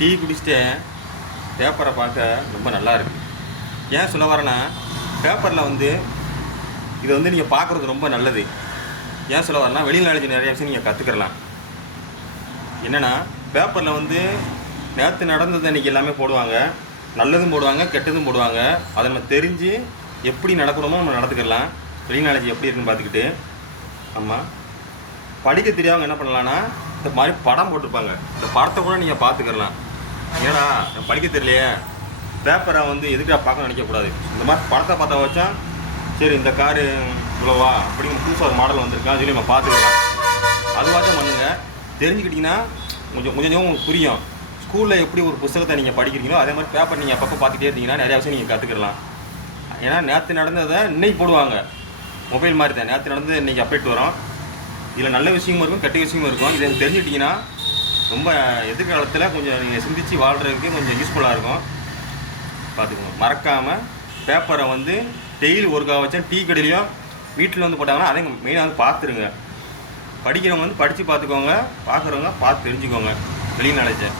Tea குடிச்சிட்டு பேப்பரை பார்க்க ரொம்ப நல்லா இருக்குது. ஏன் சொல்ல வரேன்னா, பேப்பரில் வந்து இதை வந்து நீங்கள் பார்க்குறது ரொம்ப நல்லது. ஏன் சொல்ல வரேன்னா, வெளி நாலேஜ் நிறைய விஷயம் நீங்கள் கற்றுக்கலாம். என்னென்னா, பேப்பரில் வந்து நேற்று நடந்தது அன்றைக்கி எல்லாமே போடுவாங்க. நல்லதும் போடுவாங்க, கெட்டதும் போடுவாங்க. அதை நம்ம தெரிஞ்சு எப்படி நடக்கணுமோ நம்ம நடந்துக்கலாம். வெளி நாலேஜ் எப்படி இருக்குன்னு பார்த்துக்கிட்டு. ஆமாம், படிக்க தெரியாதவங்க என்ன பண்ணலான்னா, இந்த மாதிரி படம் போட்டிருப்பாங்க. இந்த படத்தை கூட நீங்கள் பார்த்துக்கலாம். ஏன்னா படிக்க தெரியலையே, பேப்பரை வந்து எதுக்காக பார்க்க நினைக்கக்கூடாது. இந்த மாதிரி படத்தை பார்த்தா வச்சா சரி இந்த காரு இவ்வளோவா அப்படிங்கிற புதுசாக ஒரு மாடல் வந்திருக்கா சொல்லி நம்ம பார்த்துக்கலாம். அதுவாச்சும் பண்ணுங்க. தெரிஞ்சுக்கிட்டிங்கன்னா கொஞ்சம் கொஞ்சம் உங்களுக்கு புரியும். ஸ்கூலில் எப்படி ஒரு புத்தகத்தை நீங்கள் படிக்கிறீங்களோ அதே மாதிரி பேப்பர் நீங்கள் அப்பப்போ பார்த்துட்டே இருந்தீங்கன்னா நிறையா விஷயம் நீங்கள் கற்றுக்கலாம். ஏன்னா நேற்று நடந்ததை இன்றைக்கி போடுவாங்க. மொபைல் மாதிரி தான் நேற்று நடந்தது இன்றைக்கி அப்டேட் வரும். இதில் நல்ல விஷயமும் இருக்கும், கெட்ட விஷயமும் இருக்கும். இதை தெரிஞ்சுக்கிட்டிங்கன்னா ரொம்ப எதிர்காலத்தில் கொஞ்சம் நீங்கள் சிந்தித்து வாழ்கிறதுக்கு கொஞ்சம் யூஸ்ஃபுல்லாக இருக்கும். பார்த்துக்கோங்க. மறக்காமல் பேப்பரை வந்து டெய்லி ஒருக்கா வச்சா டீ கடையிலையும் வீட்டில் வந்து போட்டாங்கன்னா அதையும் மெயினாக வந்து பார்த்துருங்க. படிக்கிறவங்க வந்து படித்து பார்த்துக்கோங்க, பார்க்குறவங்க பார்த்து தெரிஞ்சுக்கோங்க வெளி நாலேஜை.